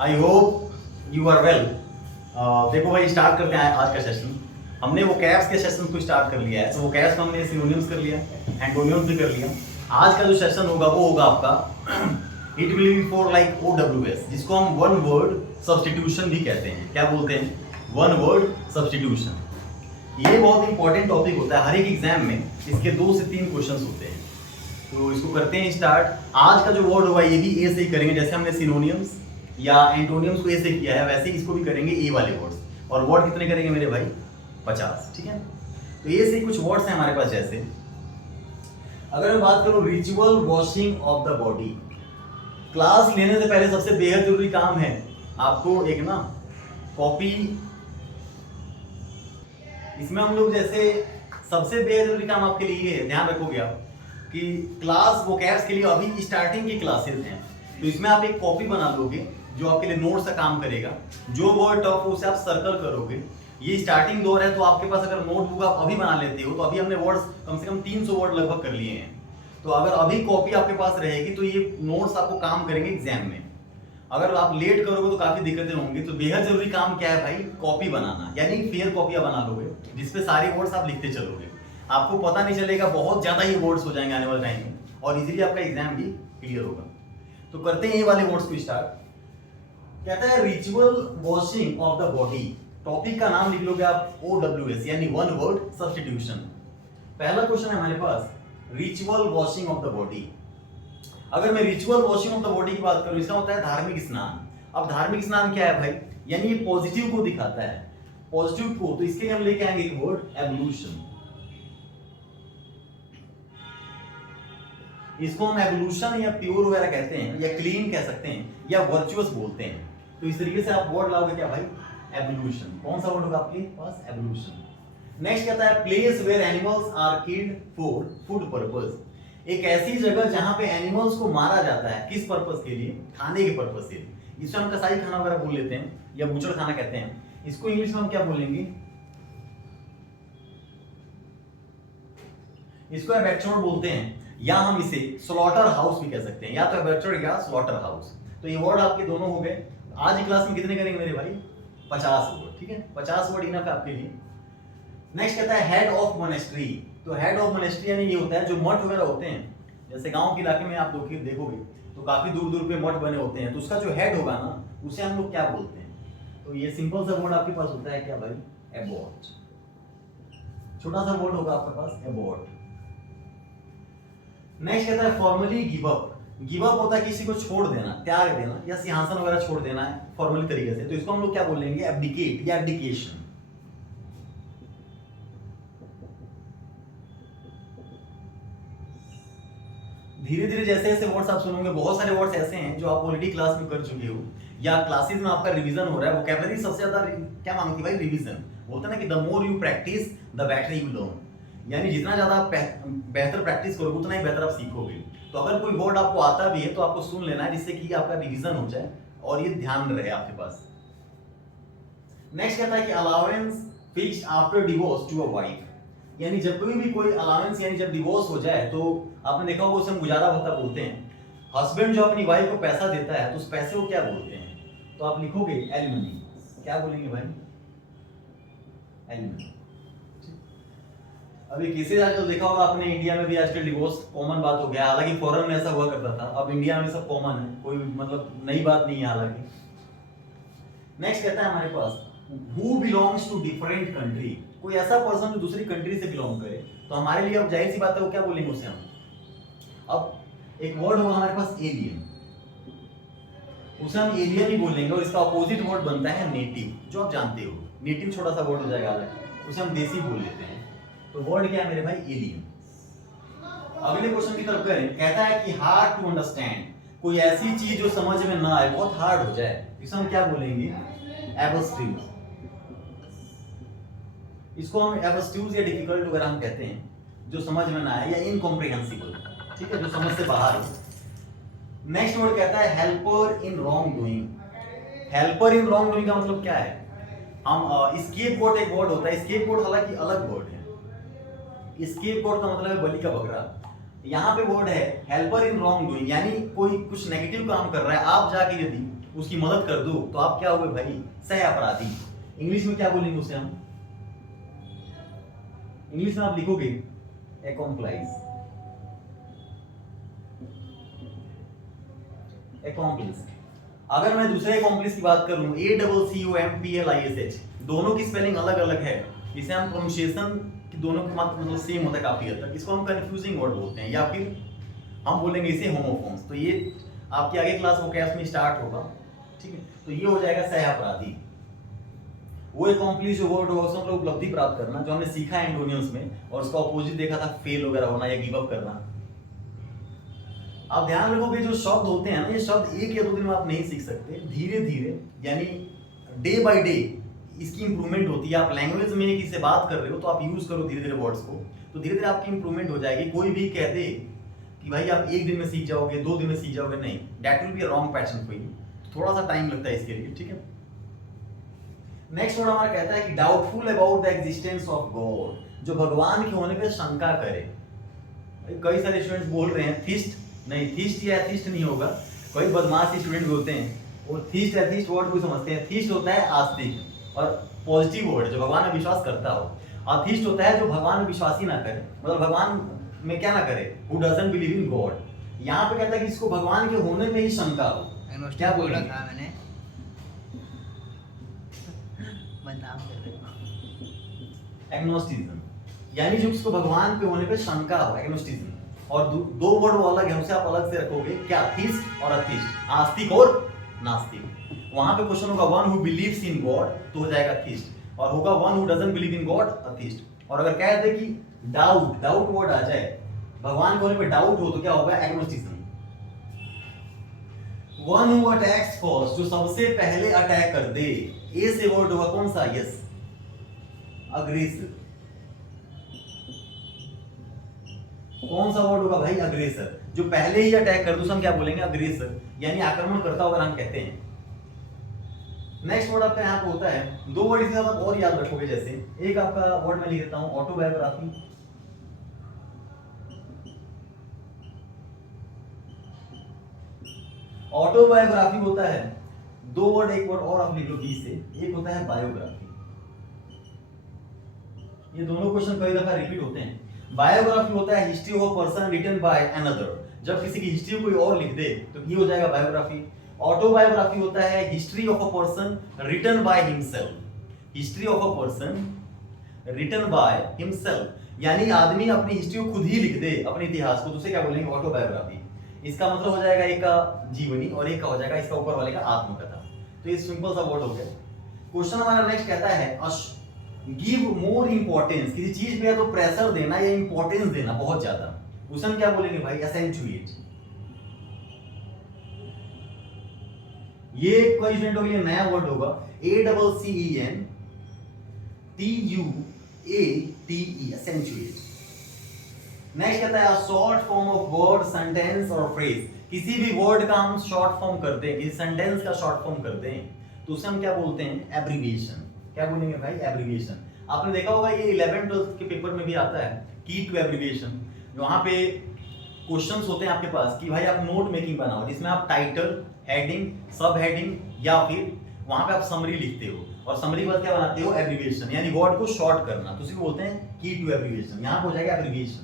I hope you are well. देखो भाई, start करते हैं आज का सेशन। हमने वो कैप्स के सेशन को स्टार्ट कर लिया है, तो वो कैप्स हमने सिनोनिम्स कर लिया, एंटोनिम्स भी कर लिया। आज का जो सेशन होगा वो होगा आपका it will be for like OWS, जिसको हम वन वर्ड सब्स्टिट्यूशन भी कहते हैं। क्या बोलते हैं? One word substitution. ये बहुत इंपॉर्टेंट टॉपिक होता है, हर एक एग्जाम में इसके 2 से 3 क्वेश्चंस होते हैं। तो इसको करते हैं स्टार्ट। आज का जो वर्ड होगा ये भी ए से ही करेंगे, जैसे हमने सिनोनियम्स या एंटोनियम्स को ए से किया है, वैसे ही इसको भी करेंगे ए वाले वर्ड्स। और वर्ड कितने करेंगे मेरे भाई? 50। ठीक है, तो ए से कुछ वर्ड्स हैं हमारे पास। जैसे अगर मैं बात करूं ritual washing of the body, class लेने से पहले सबसे बेहद जरूरी काम है आपको एक ना कॉपी। इसमें हम लोग जैसे सबसे बेहद जरूरी काम आपके लिए ये है, ध्यान रखोगे आप कि क्लास वोकैब्स के लिए अभी स्टार्टिंग की क्लासेस हैं, तो इसमें आप एक कॉपी बना लोगे जो आपके लिए नोट्स का काम करेगा। जो वर्ड टफ हो उसे आप सर्कल करोगे। ये स्टार्टिंग दौर है, तो आपके पास अगर नोटबुक आप अभी बना लेते हो, तो अभी हमने वर्ड्स कम से कम 300 वर्ड लगभग कर लिए हैं। तो अगर अभी कॉपी आपके पास रहेगी तो ये नोट्स आपको काम करेंगे एग्जाम में। अगर आप लेट करोगे तो काफी दिक्कतें होंगी। तो बेहद जरूरी काम क्या है भाई? कॉपी बनाना, यानी फेयर कॉपी आप बना लोगे जिसपे सारे वर्ड्स आप लिखते चलोगे। आपको पता नहीं चलेगा, बहुत ज्यादा ही वर्ड्स हो जाएंगे आने वाले टाइम में, और इजीली आपका एग्जाम भी क्लियर होगा। तो करते हैं ये वाले वर्ड्स को स्टार्ट। कहता है ritual washing of the body. Topic का नाम लिख लोगे आप OWS, यानी वन वर्ड सब्स्टिट्यूशन। पहला क्वेश्चन है हमारे पास, ritual washing of the body. अगर मैं ritual washing of the body की बात करूं, इसका होता है धार्मिक स्नान। अब धार्मिक स्नान क्या है भाई? यानी ये पॉजिटिव को दिखाता है, पॉजिटिव को। तो इसके लिए हम लेके आएंगे एक वर्ड एवोल्यूशन। इसको हम एवोल्यूशन या प्योर वगैरह कहते हैं, या क्लीन कह सकते हैं, या वर्चुअस बोलते हैं। तो इस तरीके से आप वर्ड लाओगे क्या भाई? एवोल्यूशन। कौन सा वर्ड होगा आपके पास? एवोल्यूशन। नेक्स्ट कहता है place where animals are killed for food purpose. एक ऐसी जगह जहां पे एनिमल्स को मारा जाता है, किस पर्पस के लिए? खाने के पर्पस के लिए। इसको हम कसाई खाना वगैरह बोल लेते हैं, या बूचड़ खाना कहते हैं। इसको इंग्लिश में हम क्या बोलेंगे? इसको एबैक्चर बोलते हैं, या हम इसे स्लॉटर हाउस भी कह सकते हैं, या तो एबैक्चर या स्लॉटर हाउस। तो ये वर्ड आपके दोनों हो गए। आज की क्लास में कितने करेंगे मेरे भाई? 50 वर्ड। ठीक है, 50 वर्ड इनफ है आपके लिए। नेक्स्ट कहता है हेड ऑफ मोनेस्ट्री। तो हेड ऑफ मोनेस्ट्री यानी ये होता है जो मठ वगैरह होते हैं, जैसे गांव के इलाके में आप देखोगे तो काफी दूर दूर पे मठ बने होते हैं, तो उसका जो हेड होगा ना, उसे हम लोग क्या बोलते हैं? तो ये सिंपल सा वर्ड आपके पास होता है क्या भाई? एबॉट। छोटा सा वर्ड होगा आपके पास, एबॉट। नेक्स्ट कहता है formally give up. Give up होता है किसी को छोड़ देना, त्याग देना, या सिंहासन वगैरह छोड़ देना है फॉर्मली तरीके से। तो इसको हम लोग क्या बोलेंगे? एब्डिकेट या एब्डिकेशन। धीरे धीरे जैसे जैसे वर्ड्स आप सुनोगे, बहुत सारे वर्ड्स ऐसे हैं जो आप ऑलरेडी क्लास में कर चुके हो, या क्लासेस में आपका रिवीजन हो रहा है। वोकैबुलरी सबसे ज्यादा क्या मांगती है भाई? रिवीजन। बोलते हैं ना कि the more you practice the better you learn, यानी जितना ज्यादा आप बेहतर प्रैक्टिस करोगे उतना ही बेहतर आप सीखोगे। तो अगर कोई वर्ड आपको आता भी है तो आपको सुन लेना है, जिससे कि आपका रिवीजन हो जाए और ये ध्यान रहे आपके पास। नेक्स्ट कहता है कि allowance fixed after divorce to a wife. यानी जब भी कोई अलाउंस, यानी जब डिवोर्स हो जाए, तो आपने देखा होगा उसे हम गुजारा भत्ता बोलते हैं। हस्बैंड जो अपनी वाइफ को पैसा देता है तो उस पैसे को क्या बोलते हैं? तो आप लिखोगे एलिमनी। क्या बोलेंगे भाई? एलिमनी। अभी केसेस आजकल देखा होगा आपने, इंडिया में भी आजकल डिवोर्स कॉमन बात हो गया। हालांकि फॉरेन में ऐसा हुआ करता था, अब इंडिया में सब कॉमन है, कोई मतलब नई बात नहीं है हालांकि। नेक्स्ट कहता है हमारे पास who belongs to different country. कोई ऐसा पर्सन जो दूसरी कंट्री से बिलोंग करे, तो हमारे लिए अब जाहिर सी बात है वो क्या बोलेंगे उसे हम। अब एक वर्ड होगा हमारे पास एलियन, उसे हम एलियन ही बोलेंगे, और इसका अपोजिट वर्ड बनता है नेटिव, जो आप जानते हो। नेटिव छोटा सा वर्ड हो जाएगा, उसे हम देसी बोल लेते हैं। तो वर्ड क्या है मेरे भाई? एलियन। अगले क्वेश्चन की तरफ करें। कहता है कि हार्ड टू अंडरस्टैंड। कोई ऐसी चीज जो समझ में ना आए, बहुत हार्ड हो जाए, इसे हम क्या बोलेंगे? एब्स्ट्रूज। इसको हम एब्स्ट्रूज या डिफिकल्ट वगैरह हम कहते हैं, जो समझ में ना आए, या इनकॉम्प्रिहेंसिबल। ठीक है, जो समझ से बाहर हो। नेक्स्ट वर्ड कहता है helper in wrong doing. Helper in wrong doing का मतलब क्या है? हम स्केपगोट एक वर्ड होता है। स्केपगोट हालांकि अलग वर्ड है। स्केपगोट का मतलब है बलि का बकरा। यहाँ पे वर्ड है हेल्पर इन रॉन्ग डूइंग, यानी कोई कुछ नेगेटिव काम कर रहा है, आप जाके यदि उसकी मदद कर दो तो आप क्या हुए भाई, सह अपराधी। इंग्लिश में क्या बोलेंगे उसे हम, इंग्लिश में आप लिखोगे accomplice, accomplice। अगर मैं दूसरे accomplice की बात करूं, ACCOMPLISH, दोनों की स्पेलिंग अलग अलग है, इसे हम प्रोनाउंसिएशन की दोनों का मतलब सेम होता है काफी हद तक, इसको हम कंफ्यूजिंग वर्ड बोलते हैं, या फिर हम बोलेंगे इसे होमोफोन्स। तो ये आपके आगे क्लास वोकैब्स में स्टार्ट होगा, ठीक है। तो ये हो जाएगा सह अपराधी। वो accomplish जो वर्ड होगा उसमें हम लोग उपलब्धि प्राप्त करना, जो हमने सीखा है एंटोनिम्स में, और उसका ऑपोजिट देखा था फेल वगैरह होना या गिव अप करना। आप ध्यान रखोगे जो शब्द होते हैं ना, ये शब्द एक या दो दिन में आप नहीं सीख सकते, धीरे धीरे यानी डे बाय डे इसकी इंप्रूवमेंट होती है। आप लैंग्वेज में किसी से बात कर रहे हो तो आप यूज करो धीरे धीरे वर्ड्स को, तो धीरे धीरे आपकी इंप्रूवमेंट हो जाएगी। कोई भी कह दे कि भाई आप एक दिन में सीख जाओगे, 2 दिन में सीख जाओगे, नहीं, that will be a wrong pattern for you. थोड़ा सा टाइम लगता है इसके लिए, ठीक है। नेक्स्ट वर्ड हमारा कहता है कि doubtful about the existence of God, जो भगवान के होने पे शंका करे। कई सारे स्टूडेंट्स बोल रहे हैं थीस्ट, नहीं, थीस्ट या एथिस्ट नहीं होगा, कोई बदमाश स्टूडेंट भी होते हैं वो थीस्ट एथिस्ट वर्ड को समझते हैं। थीस्ट होता है आस्तिक और पॉजिटिव वर्ड, जो भगवान में विश्वास करता हो। अथिस्ट होता है जो भगवान में विश्वास ही ना करे, मतलब भगवान में क्या ना करे, who doesn't believe in God. यहाँ पे कहता है कि इसको भगवान के होने में ही शंका हो। क्या बोला था मैंने, एग्नोस्टिज्म, यानी जो इसको भगवान पे होने पे शंका हो, एग्नोस्टिज्म। और दो वर्ड वो अलग है, उसे आप अलग से रखोगे, क्या, थीस्ट और अथिस्ट, आस्तिक और नास्तिक। वहां पे क्वेश्चन होगा one who believes in god तो हो जाएगा थीस्ट, और होगा one who doesn't believe in god, atheist. और अगर कह दे कि डाउट, डाउट वर्ड आ जाए, भगवान के होने पे डाउट हो तो क्या होगा, एग्नोस्टिज्म। वन हु अटैक्स फर्स्ट, जो सबसे पहले अटैक कर दे, ए से वर्ड होगा कौन सा, यस, अग्रेसर। कौन सा वर्ड होगा भाई, अग्रेसर, जो पहले ही अटैक कर दो हम क्या बोलेंगे, अग्रेसर, यानी आक्रमण करता होगा हम कहते हैं। नेक्स्ट वर्ड आपका यहाँ पे होता है, 2 वर्ड इसके साथ आप और याद रखोगे, जैसे एक आपका वर्ड मैं लिख देता हूं, ऑटोबायोग्राफी। ऑटोबायोग्राफी होता है 2 वर्ड, एक वर्ड और आप लिख लो बी से, एक होता है बायोग्राफी। ये दोनों क्वेश्चन कई दफा रिपीट होते हैं। बायोग्राफी होता है history of a person written by another, जब किसी की हिस्ट्री कोई और लिख दे तो ये हो जाएगा बायोग्राफी। ऑटोबायोग्राफी होता है history of a person written by himself, history of a person written by himself, यानी आदमी अपनी हिस्ट्री को खुद ही लिख दे, अपने इतिहास को, तो उसे क्या बोलेंगे, ऑटोबायोग्राफी। इसका मतलब हो जाएगा एक का जीवनी और एक का हो जाएगा इसका ऊपर वाले का आत्मकथा। तो ये सिंपल सा वर्ड हो गया। क्वेश्चन हमारा नेक्स्ट कहता है गिव मोर इंपॉर्टेंस, किसी चीज पे या तो प्रेशर देना या इंपॉर्टेंस देना बहुत ज्यादा, उसे हम क्या बोलेंगे भाई, एसेंचुएट। ये कोई स्टूडेंटों के लिए नया वर्ड होगा, ACCENTUATE, एसेंचुएट। नेक्स्ट कहता है short form of word, sentence और फ्रेज, किसी भी वर्ड का हम शॉर्ट फॉर्म करते हैं, किसी सेंटेंस का शॉर्ट फॉर्म करते हैं तो उसे हम क्या बोलते हैं, एब्रिविएशन। क्या बोलेंगे भाई, एब्रिविएशन। आपने देखा होगा ये 11th 12th के पेपर में भी आता है, की टू एब्रिविएशन। वहां पे क्वेश्चंस होते हैं आपके पास कि भाई आप नोट मेकिंग बनाओ, जिसमें आप टाइटल, हेडिंग, सब हेडिंग या फिर वहां पे आप समरी लिखते हो, और समरी के बाद क्या बनाते हो, एब्रिविएशन, यानी वर्ड को शॉर्ट करना, तो उसी को बोलते हैं की टू एब्रिविएशन। यहां पे हो जाएगा एब्रिविएशन।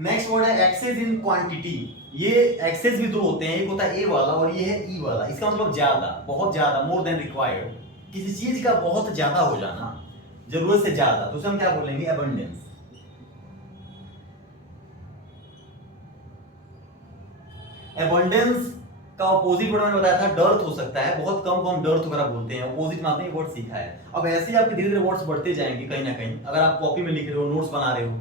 नेक्स्ट वर्ड है एक्सेस इन क्वांटिटी। ये एक्सेस भी 2 होते हैं, एक होता है ए वाला और ये है ई वाला। इसका मतलब ज्यादा, बहुत ज्यादा, मोर देन रिक्वायर्ड, किसी चीज का बहुत ज्यादा हो जाना, जरूरत से ज्यादा, तो उसे हम क्या बोलेंगे, एबंडेंस। एबंडेंस का ऑपोजिट वर्ड मैंने बताया था, डर्थ हो सकता है, बहुत कम को हम डर्थ वगैरह बोलते हैं, ऑपोजिट में आपने वर्ड सीखा है। अब ऐसे ही आपके धीरे धीरे वर्ड्स बढ़ते जाएंगे कहीं ना कहीं, अगर आप कॉपी में लिख रहे हो, नोट्स बना रहे हो।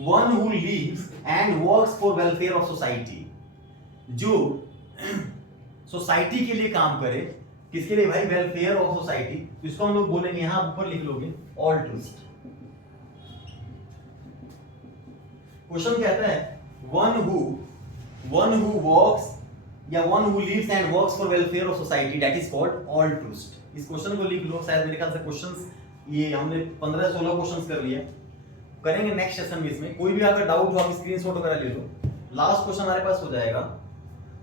One who lives and works for welfare of society, जो सोसाइटी के लिए काम करे, किसके लिए भाई, वेलफेयर ऑफ सोसाइटी, तो इसको हम लोग बोलेंगे, यहां ऊपर लिख लोगे, ऑल्ट्रिस्ट। क्वेश्चन कहता है वन हु वर्क्स या one who lives and works for welfare of society, that is called altruist. इस क्वेश्चन को लिख लो, शायद मेरे ख्याल से क्वेश्चंस ये हमने 15-16 क्वेश्चंस कर लिए, करेंगे नेक्स्ट सेशन में। इसमें कोई भी अगर डाउट हो आप स्क्रीनशॉट वगैरह ले लो। लास्ट क्वेश्चन हमारे पास हो जाएगा,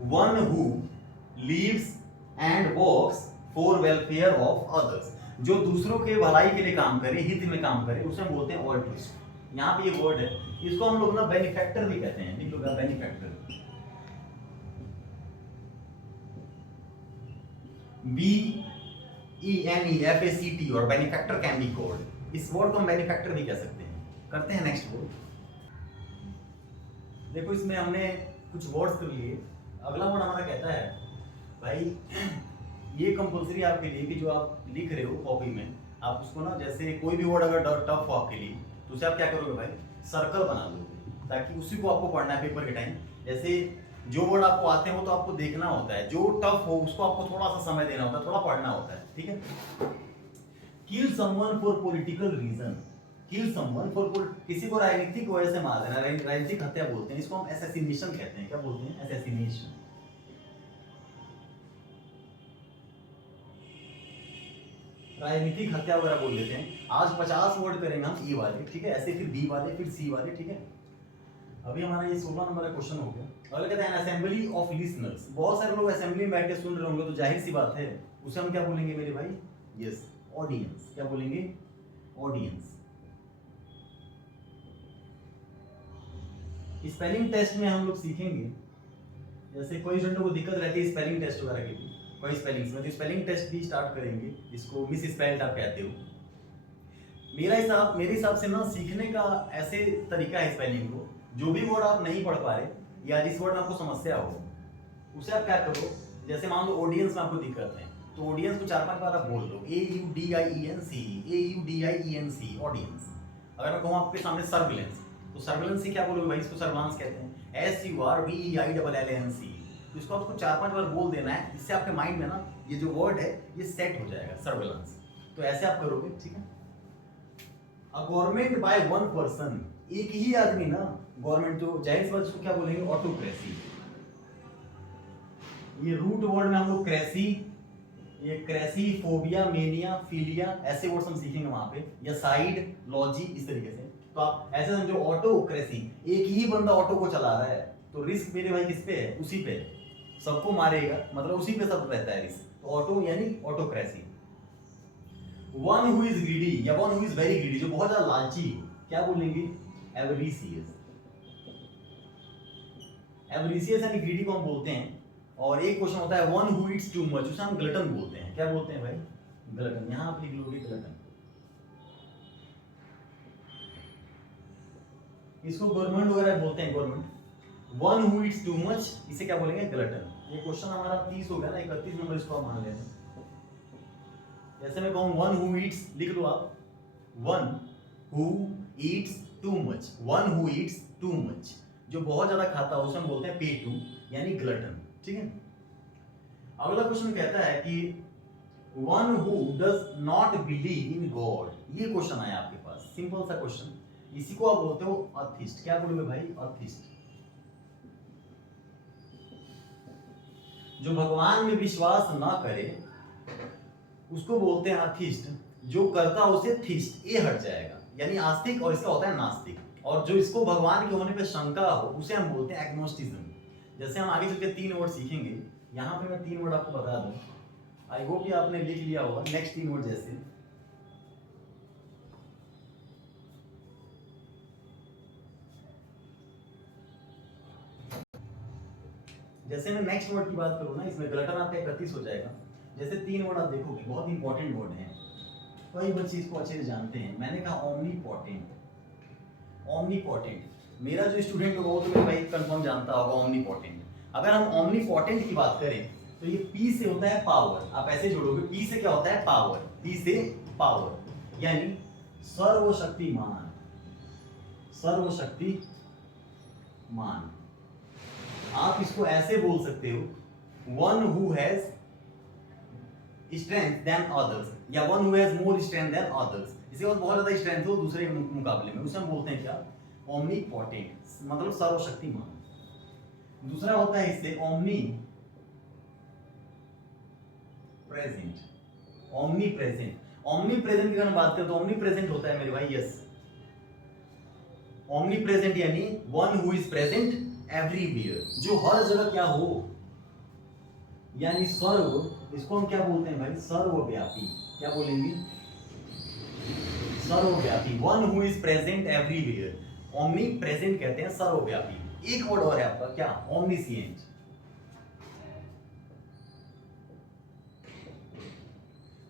one who leaves and works for welfare of others, जो दूसरों के भलाई के लिए काम करे, हित में काम करे, उसे हम बोलते हैं ऑल्ट्रिस्ट। यहाँ पे ये वर्ड है, इसको हम लोग ना बेनिफैक्टर भी कहते हैं, लिख लो बेनिफैक्टर, BENEFACT, और बेनिफैक्टर कैन बी कॉल्ड, इस वर्ड को हम बेनिफैक्टर भी कह सकते हैं। करते हैं नेक्स्ट वर्ड। देखो इसमें हमने कुछ वर्ड्स कर लिए। अगला वर्ड हमारा कहता है भाई ये कंपलसरी आपके लिए कि जो आप लिख रहे हो कॉपी में, आप उसको ना जैसे कोई भी वर्ड अगर टफ हो आपके लिए तो उसे आप क्या करोगे भाई, सर्कल बना लोगे, ताकि उसी को आपको पढ़ना है पेपर के टाइम। जैसे जो वर्ड आपको आते हैं वो तो आपको देखना होता है, जो टफ हो उसको आपको थोड़ा सा समय देना होता है, थोड़ा पढ़ना होता है, ठीक है। Kill someone for political reason, kill someone for, किसी को राजनीतिक वजह से मार देना, राजनीतिक हत्या बोलते हैं इसको, हम असैसिनेशन कहते हैं। क्या बोलते हैं? असैसिनेशन। राजनीतिक हत्या वगैरह बोल लेते हैं। आज 50 वर्ड करेंगे हम ई वाले, ठीक है, ऐसे फिर बी वाले, फिर सी वाले, ठीक है। अभी हमारा ये 16 नंबर का क्वेश्चन हो गया। अगला कहते हैं असेंबली ऑफ लिसनर्स, बहुत सारे लोग असेंबली में बैठ के सुन रहे होंगे, तो जाहिर सी बात है उसे हम क्या बोलेंगे मेरे भाई, यस, ऑडियंस। क्या बोलेंगे? ऑडियंस। स्पेलिंग टेस्ट में हम लोग सीखेंगे, जैसे कोई स्टूडेंट को दिक्कत रहती है स्पेलिंग टेस्ट वगैरह की, कोई स्पेलिंग्स में, तो स्पेलिंग टेस्ट भी स्टार्ट करेंगे, इसको मिस स्पेल्ड आप कहते हो। मेरे हिसाब से ना सीखने का ऐसे तरीका है स्पेलिंग को, जो भी वर्ड आप नहीं पढ़ पा रहे या जिस वर्ड में आपको समस्या हो उसे आप क्या करो, जैसे मान लो ऑडियंस में आपको दिक्कत है तो ऑडियंस को 4-5 बार आप बोल दो, AUDIENC, AUDIENC, ऑडियंस। अगर मैं कहूँ आपके सामने सर्विलेंस, तो सर्विलेंस से क्या बोलोगे भाई, इसको सर्विलांस कहते हैं, SURVEILLANCE। तो इसको आपको 4-5 बार बोल देना है, इससे आपके माइंड में ना ये जो वर्ड है ये सेट हो जाएगा, सर्विलांस। तो ऐसे आप करोगे, ठीक है। A government by one person, एक ही आदमी ना, गवर्नमेंट, जो जाहिर सी बात इसको क्या बोलेंगे, ऑटोक्रेसी। ये रूट वर्ड में हम लोग क्रेसी, ये क्रेसी, फोबिया, मेनिया, फिलिया, ऐसे वर्ड्स हम सीखेंगे वहां पे, या साइड, लॉजी, इस तरीके से। तो आप ऐसे समझो ऑटोक्रेसी, एक ही बंदा ऑटो को चला रहा है, तो रिस्क मेरे भाई किस पे है, उसी पे, सबको मारेगा, मतलब उसी पे सब रहता है रिस्क, तो ऑटो यानी autocracy. One who is greedy, या one who is very greedy, जो बहुत ज्यादा लालची, क्या बोलेंगे, एवरीसियस। एवरीसियस यानी ग्रीडी को हम बोलते हैं। और एक क्वेश्चन होता है one who Yeats too much, उसे हम ग्लटन बोलते हैं। क्या बोलते हैं भाई, ग्लटन। यहां आप लिख लोगे ग्लटन, इसको गवर्नमेंट वगैरह बोलते हैं, government. One who Yeats too much, इसे क्या बोलेंगे, ग्लटन। ये क्वेश्चन हमारा 30 हो गया ना, 31 नंबर इसको आप मान लेना। जैसे मैं कहूं वन हु ईट्स, लिख लो आप, one who Yeats too much, one who Yeats too much, जो बहुत ज्यादा खाता है उसे हम बोलते हैं पे टू, यानी ग्लटन, ठीक है। अगला क्वेश्चन कहता है कि one who does not believe in God, ये क्वेश्चन आया आपके पास, सिंपल सा क्वेश्चन, इसी को आप बोलते हो अथिस्ट। क्या बोलोगे भाई, अथिस्ट। जो भगवान में विश्वास ना करे उसको बोलते हैं अथिस्ट, जो करता है उसे थिस्ट, ये हट जाएगा, यानी आस्तिक, और इसका होता है नास्तिक। और जो इसको भगवान के होने पे शंका हो उसे हम बोलते हैं एग्नोस्टिज्म। जैसे हम आगे चल के 3 वर्ड सीखेंगे, यहाँ पे मैं 3 वर्ड आपको बता दूं, आई होप कि आपने लिख लिया होगा। नेक्स्ट 3 वर्ड जैसे मैं नेक्स्ट वर्ड की बात करूँ ना, इसमें ग्लटन आपका 31 हो जाएगा। जैसे 3 वर्ड आप देखोगे, बहुत इंपॉर्टेंट वर्ड हैं, कई बच्चे इसको अच्छे से जानते हैं। मैंने कहा ओमनीपोटेंट, ओमनीपोटेंट। मेरा जो स्टूडेंट होगा वो तो मेरे भाई कंफर्म जानता होगा ओमनीपोटेंट। अगर हम ओमनीपोटेंट की बात करें तो ये पी से होता है पावर, आप ऐसे जोड़ोगे, पी से क्या होता है, पावर, पी से पावर, यानी सर्वशक्तिमान, सर्वशक्तिमान। आप इसको ऐसे बोल सकते हो, one who has strength than others, या one who has more strength than others. इसके पास बहुत ज्यादा स्ट्रेंथ हो दूसरे के मुकाबले में, उसे हम बोलते हैं क्या, ओमनीपोटेंट, मतलब सर्वशक्तिमान। दूसरा होता है इससे omni present, omni present. Omni present की अगर हम बात करें तो ओमनी प्रेजेंट होता है मेरे भाई, यस, ओमनी प्रेजेंट यानी one who is present everywhere, जो हर जगह क्या हो, यानी सर्व, इसको हम क्या बोलते हैं भाई, सर्वव्यापी। क्या बोलेंगे, सर्वव्यापी, one who is present everywhere, omni present कहते हैं सर्वव्यापी। एक वर्ड और है आपका क्या, ओमनीसिएंट।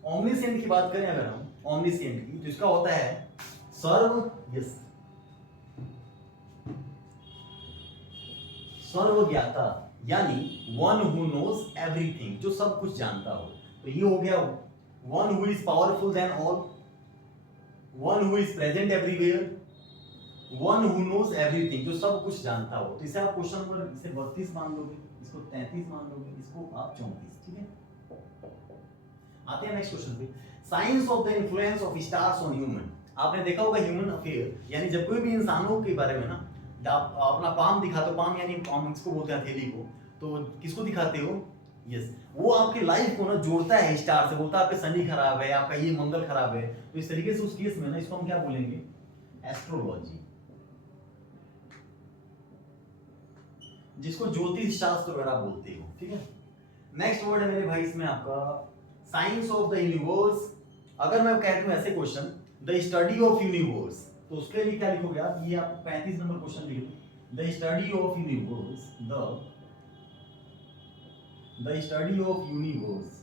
ओमनीसिएंट की बात करें अगर हम, ओमनीसिएंट की, तो इसका होता है सर्व, यस, सर्वज्ञाता, यानी वन हु नोज एवरीथिंग, जो सब कुछ जानता हो। तो ये हो गया one who is powerful than all, one who is present everywhere, one who knows everything, जो सब कुछ जानता हो। तो इसे आप क्वेश्चन नंबर इसे 32 मान लोगे, इसको 33 मान लोगे, इसको आप 34, ठीक है। आते हैं नेक्स्ट क्वेश्चन पे, science of the influence of stars on human. आपने देखा होगा ह्यूमन अफेयर, यानी जब कोई भी इंसानों के बारे में ना, आप अपना पाम दिखाते हो, पाम यानी पाम इसको बोलते हैं हथेली को, तो किसको दिखाते हो, यस, वो आपकी लाइफ को ना जोड़ता है स्टार से, बोलता है आपके शनि खराब है, आपका ये मंगल खराब है, तो इस तरीके से उस केस में ना इसको हम क्या बोलेंगे, एस्ट्रोलॉजी, जिसको ज्योतिष शास्त्र वगैरह बोलते हो, ठीक है। नेक्स्ट वर्ड है मेरे भाई इसमें आपका साइंस ऑफ द यूनिवर्स। अगर मैं कहता हूं ऐसे question, the study of universe, तो उसके लिए क्या लिखोगे आप, ये आप 35 नंबर क्वेश्चन लिख लो, the study of universe, the study of universe,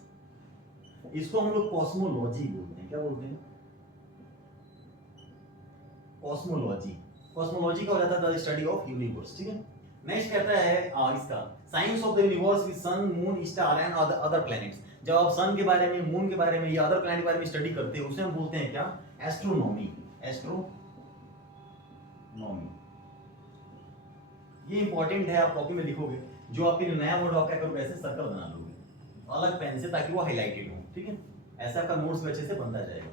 इसको हम लोग कॉस्मोलॉजी बोलते हैं। क्या बोलते हैं, कॉस्मोलॉजी। कॉस्मोलॉजी का हो जाता है द स्टडी ऑफ यूनिवर्स, ठीक है। नेक्स्ट कहता है इसका science of the universe with sun, moon, star and other planets. जब आप सन के बारे में, मून के बारे में या अदर प्लैनेट के बारे में स्टडी करते हो, उसे हम बोलते हैं क्या, एस्ट्रोनॉमी, एस्ट्रोनॉमी। ये इंपॉर्टेंट है, आप कॉपी में लिखोगे, जो आपके लिए नया वर्ड आप क्या करोगे, ऐसे सर्कल बना लोगे अलग पेन से, ताकि वो हाईलाइटेड हो, ठीक है। ऐसा आपका नोट्स में अच्छे से बनता जाएगा।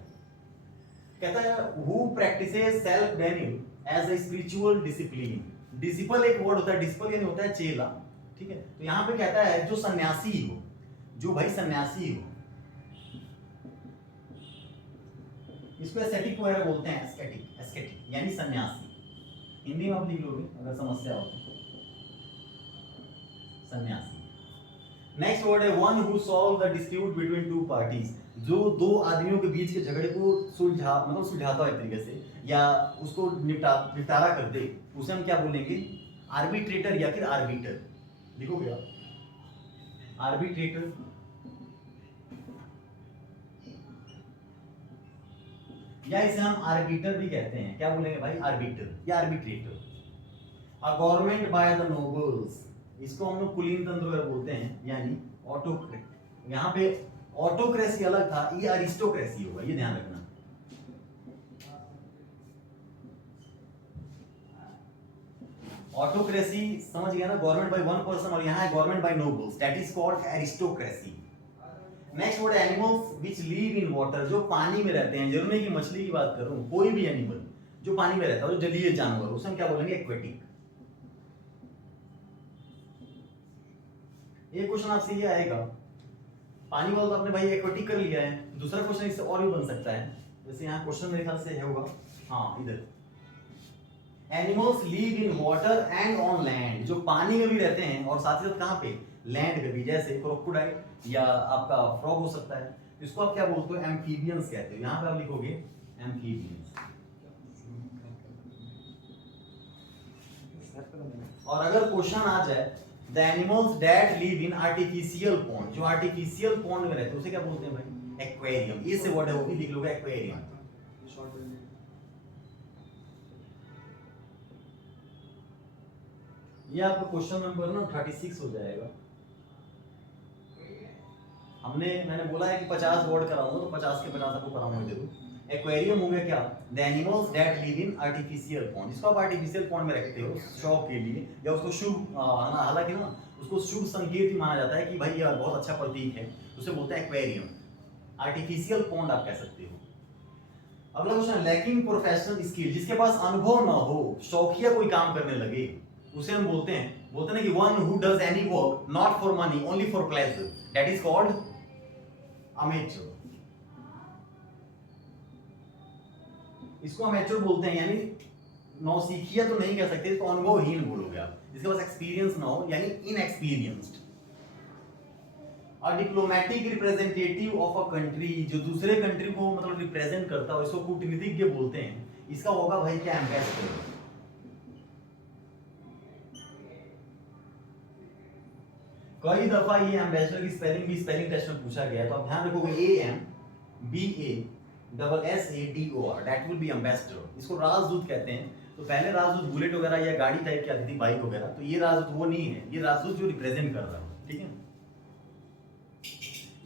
कहता है who practises self denial as a spiritual discipline. Disciple एक वर्ड होता है, डिसिपल यानी होता है चेला, ठीक है। तो यहाँ पे कहता है जो सन्यासी हो, जो भाई सन्यासी हो, इसको एस्थेटिक वगैरह बोलते हैं, एस्थेटिक, एस्थेटिक यानी सन्यासी। हिंदी में आप लिख लोगे अगर समस्या हो, सन्यासी। नेक्स्ट वर्ड है one who solve the dispute between two parties, जो दो आदमियों के बीच के झगड़े को सुलझाता है एक तरीके से, या उसको निपटारा कर दे, उसे हम क्या बोलेंगे, आर्बिट्रेटर या फिर आर्बिटर। लिखोगे आप, आर्बिट्रेटर, या इसे हम आर्बिटर भी कहते हैं। क्या बोलेंगे भाई, आर्बिटर या arbitrator. A government by the nobles, इसको हम लोग कुलीन तंत्र बोलते हैं, यानी ऑटोक्रेसी। यहाँ पे ऑटोक्रेसी अलग था, ये अरिस्टोक्रेसी होगा, ये ध्यान रखना। ऑटोक्रेसी समझ गया ना, गवर्नमेंट बाय वन पर्सन, और यहाँ है government by nobles, that is called aristocracy. Next word animals which live in water, जो पानी में रहते हैं, जरूर नहीं कि मछली की बात करूं, कोई भी एनिमल जो पानी में रहता है, जो जलीय जानवर, उसे हम क्या बोलेंगे, एक्वेटिक। एक क्वेश्चन आपसे ये आएगा, पानी वाला तो आपने भाई एक्वेटिक कर लिया है, दूसरा क्वेश्चन इससे और भी बन सकता है, जैसे यहाँ क्वेश्चन मेरे ख्याल से है होगा, हाँ इधर, animals live in water and on land, जो पानी में भी रहते हैं और साथ ही साथ कहाँ पे, लैंड पे भी, जैसे क्रोकोडाइल या आपका फ्रॉग हो सकता है, इसको आप क्या बोलते हो, एम्फीबियंस कहते हो। यहाँ पे आप लिखोगे एम्फीबियंस। और अगर क्वेश्चन आ जाए the animals that live in artificial pond, जो आर्टिफिशियल पॉन्ड में रहते हैं उसे क्या बोलते हैं भाई, एक्वेरियम। ये से वर्ड है वो भी लिख लोगे, एक्वेरियम। ये आपका क्वेश्चन नंबर ना 36 हो जाएगा। मैंने बोला है कि 50 वर्ड कराऊंगा, तो 50 के 50 आपको कराऊंगा जरूर। एक्वेरियम हो गया क्या, the animals that live in artificial pond, इसको आप आर्टिफिशियल पॉन्ड में रखते हो शौक के लिए, या उसको शुभ, हालांकि ना उसको शुभ संकेत ही माना जाता है कि भाई यह बहुत अच्छा प्रतीक है, उसे बोलते हैं एक्वेरियम, आर्टिफिशियल पॉन्ड आप कह सकते हो। अगला क्वेश्चन, लैकिंग प्रोफेशनल स्किल, जिसके पास अनुभव ना हो, शौकिया कोई काम करने लगे, उसे हम बोलते हैं ना कि one who does any work not for money only for pleasure, that is called amateur. इसको अमेच्योर बोलते हैं, यानी नौसिखिया तो नहीं कह सकते, इसको अनुभवहीन बोलोगे आप, जिसके पास एक्सपीरियंस ना हो, यानी inexperienced. A diplomatic representative of a country, जो दूसरे कंट्री को मतलब रिप्रेजेंट करता है, इसको कूटनीतिज्ञ बोलते हैं। इसका होगा भाई क्या, एम्बेसडर। कई दफा ये एम्बेसडर की स्पेलिंग भी स्पेलिंग टेस्ट में पूछा गया है, तो आप ध्यान रखोगे AMBASSADOR, that will be ambassador. इसको राजदूत कहते हैं। तो पहले राजदूत बुलेट वगैरह या गाड़ी टाइप की आती थी, बाइक वगैरह, तो ये राजदूत वो नहीं है, ये राजदूत जो रिप्रेजेंट कर रहा है, ठीक है।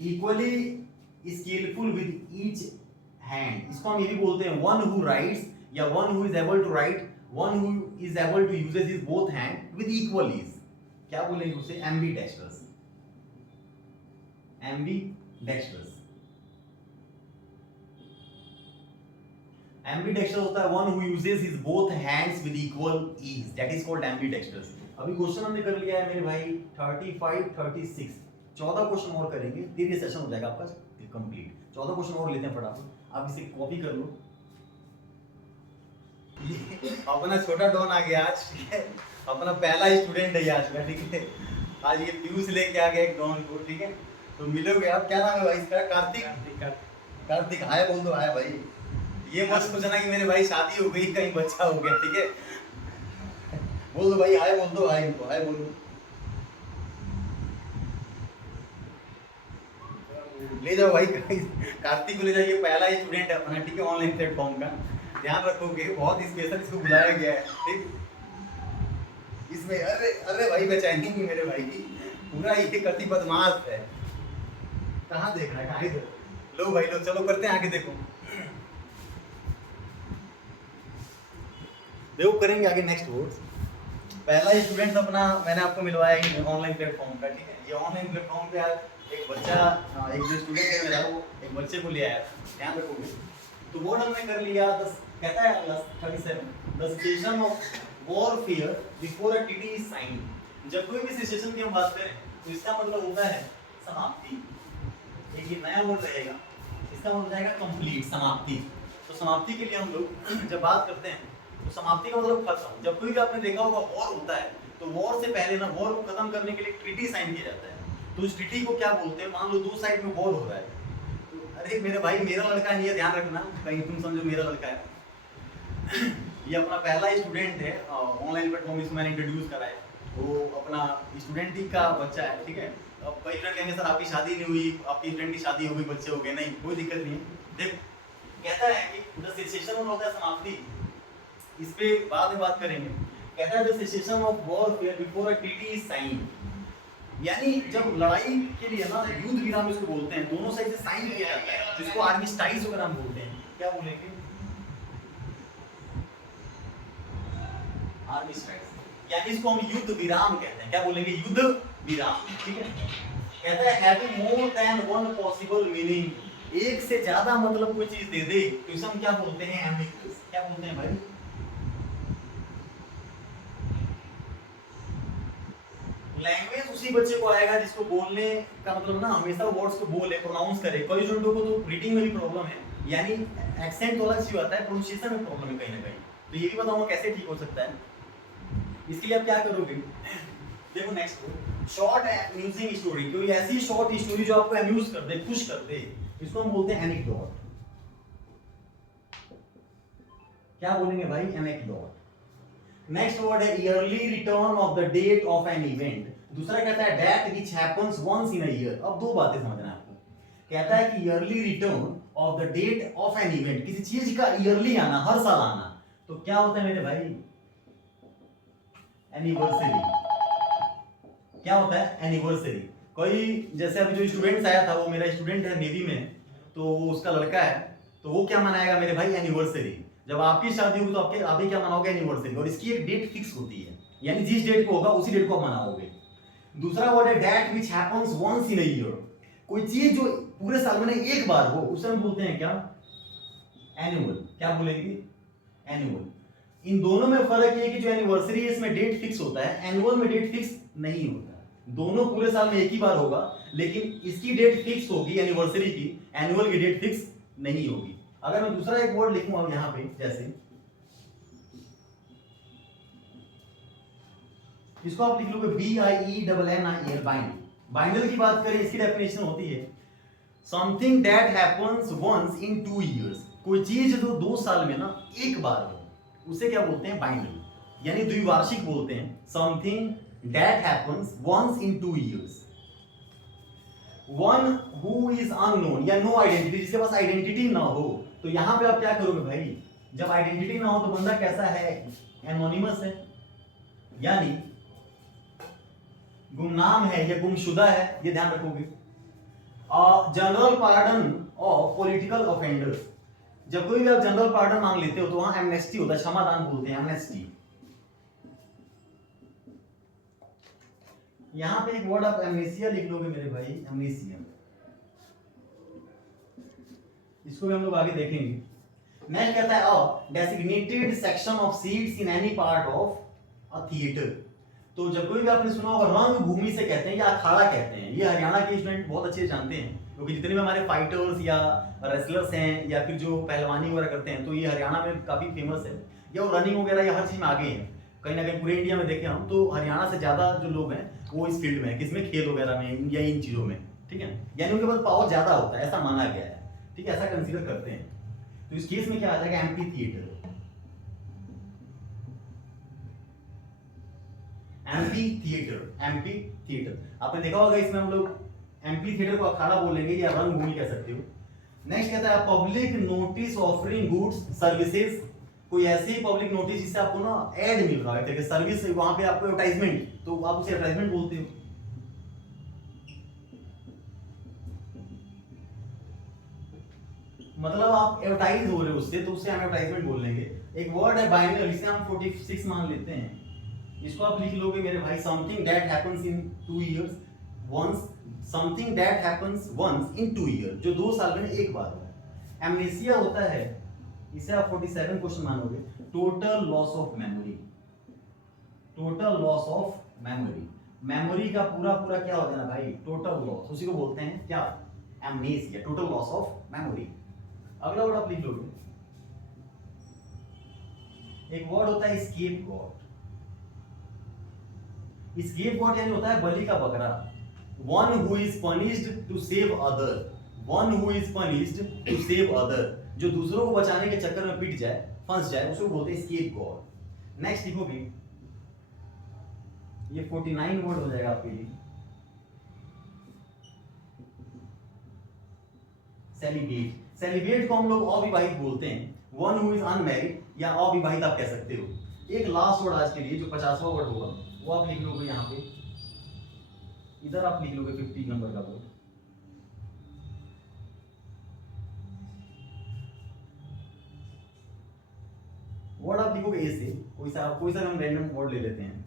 Equally skilful with each hand, इसको हम ये भी बोलते हैं वन हु राइट्स, या one who is able to write, one who is able to uses his both hand with equal ease. क्या बोलेंगे उसे, एम्बीडेक्स्ट्रस। एम्बीडेक्स्ट्रस, एम्बीडेक्स्ट्रस होता है one who uses his both hands with equal ease, that is called ambidextrous. अभी question हमने कर लिया है मेरे भाई 35 36, 14 क्वेश्चन और करेंगे, फिर ये सेशन हो जाएगा आपका कंप्लीट। 14 क्वेश्चन और लेते हैं फटाफट, आप इसे कॉपी कर लो। अपना छोटा डॉन आ गया आज, ठीक है, अपना पहला स्टूडेंट है आज का, ठीक है। आज ये पीयूष लेके आ गया एक डॉन को, ठीक है। तो मिलोगे आप, क्या नाम है भाई इसका, कार्तिक। कार्तिक हाय बोल दो, हाय भाई। ये मत सोचना कि मेरे भाई शादी हो गई, कहीं बच्चा हो गया, ठीक है। बोल दो भाई, हाय बोल दो, हाय इनको हाय बोल दो। ले जाओ भाई, कार्तिक को ले जाइए, पहला स्टूडेंट है अपना, ठीक है, ऑनलाइन प्लेटफॉर्म का। ध्यान रखोगे, बहुत स्पेशल इसको बुलाया गया है, ठीक। इसमें अरे अरे भाई बेचैनी नहीं मेरे भाई की, पूरा ये कति बदमाश है। कहाँ देख रहा है, कहाँ इधर, लो भाई लो, चलो करते हैं आगे, देखो देखो करेंगे आगे नेक्स्ट वर्ड्स। पहला स्टूडेंट अपना मैंने आपको मिलवाया ही ऑनलाइन प्लेटफॉर्म का, ठीक है। ये ऑनलाइन प्लेटफॉर्म पे आज एक बच्चा, एक जो स्टूडेंट है मेरा, वो एक बच्चे को ले आया, ध्यान रखोगे। तो वो हमने कर लिया, कहता है 37, the situation of warfare before a treaty is signed. जब कोई भी सिचुएशन की हम बात करें तो इसका मतलब होता है समाप्ति। एक ये नया वर्ड रहेगा, इसका मतलब जाएगा कंप्लीट, समाप्ति। तो समाप्ति के लिए हम लोग जब बात करते हैं तो समाप्ति का मतलब खत्म। जब कोई भी आपने देखा होगा वॉर होता है, तो वॉर से पहले ना वॉर को खत्म करने के लिए ट्रीटी साइन किया जाता है। तो उस ट्रीटी को क्या बोलते हैं, मान लो दो साइड में वॉर हो रहा है, तो अरे मेरे भाई मेरा लड़का नहीं है, ध्यान रखना, कहीं तुम समझो मेरा लड़का है। ये अपना पहला स्टूडेंट है ऑनलाइन प्लेटफॉर्म, इसको मैंने इंट्रोड्यूस करा है। वो अपना स्टूडेंट ही का बच्चा है, ठीक है। अब कई स्टूडेंट कहेंगे सर आपकी शादी नहीं हुई, आपकी स्टूडेंट की शादी हो गई, बच्चे हो गए, नहीं कोई दिक्कत नहीं है। देखो कहता है कि द सिचुएशन होता है समाप्ति, इस पे बाद में बात करेंगे। कहता है the situation of warfare before a treaty is signed, यानी जब लड़ाई के लिए ना युद्ध विराम इसको बोलते हैं, दोनों साइड से साइन किया जाता है, जिसको आर्मिस्टाइज वगैरह हम बोलते हैं। क्या बोलेंगे, आर्मिस्टाइज, यानी इसको हम युद्ध विराम कहते हैं। क्या बोलेंगे, युद्ध विराम, ठीक है। कहता है having more than one possible meaning, एक से ज्यादा मतलब कोई चीज दे दे तो इसे हम क्या बोलते हैं, एम्बिगुअस। क्या बोलते हैं भाई, लैंग्वेज उसी बच्चे को आएगा जिसको बोलने का मतलब ना हमेशा वर्ड्स को बोले, प्रोनाउंस करे। कई स्टूडेंटों को तो रीडिंग में भी प्रॉब्लम है, यानी एक्सेंट तो अलग सी आता है, प्रोनाउंसिएशन में प्रॉब्लम है कहीं ना कहीं। तो ये भी बताऊंगा कैसे ठीक हो सकता है। इसके लिए आप क्या करोगे, देखो नेक्स्ट शॉर्ट अम्यूजिंग स्टोरी, कोई ऐसी शॉर्ट स्टोरी जो आपको अम्यूज कर दे, खुश कर दे, इसको हम बोलते हैं एनेक्डोट। क्या बोलेंगे भाई, एनेक्डोट। नेक्स्ट वर्ड है yearly return of the date of an event. दूसरा कहता है that which happens once in a year. अब दो बातें समझना है आपको। कहता है कि yearly return of the date of an event, किसी चीज का ईयरली आना, हर साल आना, तो क्या होता है मेरे भाई, एनिवर्सरी। क्या होता है, एनिवर्सरी। कोई जैसे अभी जो स्टूडेंट्स आया था, वो मेरा स्टूडेंट है नेवी में, तो वो उसका लड़का है, तो वो क्या मनाएगा मेरे भाई, एनिवर्सरी। जब आपकी शादी होगी तो आप ही क्या मनाओगे, एनिवर्सरी। और इसकी एक डेट फिक्स होती है, यानी जिस डेट को होगा उसी डेट को आप मनाओगे। दूसरा वर्ड है that which happens once in a year, कोई चीज जो पूरे साल में एक बार हो, उसे हम बोलते हैं क्या, एनुअल। क्या बोलेंगे, एनुअल। इन दोनों में फर्क ये कि जो एनिवर्सरी है इसमें डेट फिक्स होता है, एनुअल में डेट फिक्स नहीं होता। दोनों पूरे साल में एक ही बार होगा, लेकिन इसकी डेट फिक्स होगी एनिवर्सरी की, एनुअल की डेट फिक्स नहीं होगी। अगर मैं दूसरा एक वर्ड लिखूं अब यहाँ पे, जैसे इसको आप लिख लोगे BIENNIL, बाइंड। बाइंडल की बात करें, इसकी डेफिनेशन होती है something that happens once in 2 years, कोई चीज जो 2 साल में ना एक बार हो, उसे क्या बोलते हैं? बाइनरी, यानी द्विवार्षिक बोलते हैं। Something that happens once in 2 years। One who is unknown या नो आइडेंटिटी, जिसके पास आइडेंटिटी ना हो, तो यहां पे आप क्या करोगे भाई? जब आइडेंटिटी ना हो तो बंदा कैसा है? एनोनिमस है, यानी गुमनाम है या गुमशुदा है, ये ध्यान रखोगे। General pardon of political offenders, जब कोई भी आप जनरल पार्डन मांग लेते हो तो वहां एमनेस्टी होता है, क्षमादान बोलते हैं, एमनेस्टी। यहां पे एक वर्ड आप एमनेसिया लिख लोगे मेरे भाई, एमनेसिया। इसको भी हम लोग आगे देखेंगे। नेक्स्ट कहता है a designated section of seats in any part of a theatre. तो जब कोई भी आपने सुना होगा रंग भूमि से कहते हैं या अखाड़ा कहते हैं, ये हरियाणा के स्टूडेंट बहुत अच्छे जानते हैं, क्योंकि जितने भी हमारे फाइटर्स या रेसलर्स हैं या फिर जो पहलवानी वगैरह करते हैं, तो ये हरियाणा में काफी फेमस है, या वो रनिंग वगैरह या हर चीज में आगे हैं। कहीं ना कहीं पूरे इंडिया में देखें हम तो हरियाणा से ज्यादा जो लोग हैं वो इस फील्ड में है, किसमें? खेल वगैरह में या इन चीजों में, ठीक है। यानी उनके पास पावर ज्यादा होता है, ऐसा माना गया है, ठीक है, ऐसा कंसीडर करते हैं। तो इस केस में क्या आ जाएगा? Amphi theatre. Amphi theatre, amphi theatre आपने देखा होगा, इसमें हम लोग एम्पी थिएटर को अखाड़ा बोलेंगे या रंगभूमि कह सकते हो। नेक्स्ट कहता है public notice offering goods services, कोई ऐसी पब्लिक नोटिस जिससे आपको ना एड मिल रहा है, सर्विस, वहां पे आपको एडवर्टाइजमेंट, तो आप उसे एडवर्टाइजमेंट बोलते हो। मतलब आप एडवर्टाइज हो रहे हो उससे, तो उससे हम एडवर्टाइजमेंट बोल लेंगे। एक वर्ड है बाइनरी, इसे हम 46 मान लेते हैं। इसको आप लिख लोगे मेरे भाई something that happens in 2 years once, something that happens once in 2 years, जो 2 साल में एक बार होता है। एमनेसिया होता है, इसे आप 47 क्वेश्चन मानोगे, total loss of memory. Total loss of memory, memory का पूरा पूरा क्या होता है ना भाई? टोटल लॉस, उसी को बोलते हैं क्या? Amnesia, total loss of memory. अगला वर्ड आप लिख लोगे, एक वर्ड होता है स्केपगॉट। स्केपगॉट यानी होता है बलि का बकरा। One who is punished to save other, one who is punished to save other, जो दूसरों को बचाने के चक्कर में पिट जाए, फंस जाए, उसको बोलते हैं स्केपगॉट। नेक्स्ट लिखोगे, ये 49 वर्ड हो जाएगा आपके लिए। सेलिब्रेट, सेलिब्रेट को हम लोग अविवाहित बोलते हैं, वन हु इज अनमैरिड या अविवाहित आप कह सकते हो। एक लास्ट वर्ड आज के लिए जो 50वां वर्ड होगा वो आप लिख लोगे यहाँ पे, इधर आप लिख लोगे 50 नंबर का वर्ड। वर्ड आप लिखोगे ए से, कोई सा हम रैंडम वर्ड ले लेते हैं।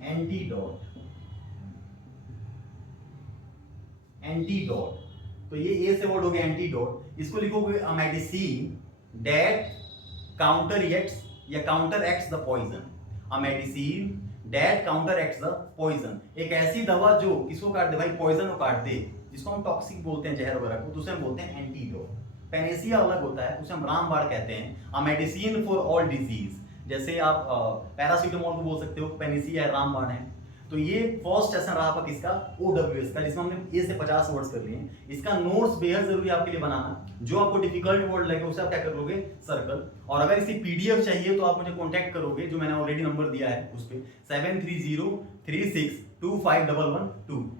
एंटीडोट, एंटीडोट, तो ये ए से वर्ड हो गया एंटीडोट। इसको लिखोगे a medicine that counteracts या counteracts the poison. A medicine that counteracts the poison, एक ऐसी दवा जो किसको काट दे भाई? पॉइजन को काट दे, जिसको हम टॉक्सिक बोलते हैं, जहर वगैरह को, तो उसे हम बोलते हैं एंटीडोट। पेनेसिया अलग होता है, उसे हम रामबाण कहते हैं। A medicine for all disease, जैसे आप पैरासीटामोल को बोल सकते हो, पेनेसिया है, रामबाण है। तो ये फर्स्ट सेशन रहा आपका किसका? OWS का, जिसमें हमने ए से 50 वर्ड्स कर लिए। इसका नोट्स बेहद जरूरी आपके लिए बनाना, जो आपको डिफिकल्ट वर्ड लगे उसे आप क्या कर लोगे? सर्कल। और अगर इसकी PDF चाहिए तो आप मुझे कांटेक्ट करोगे, जो मैंने ऑलरेडी नंबर दिया है उस पर 7303625112।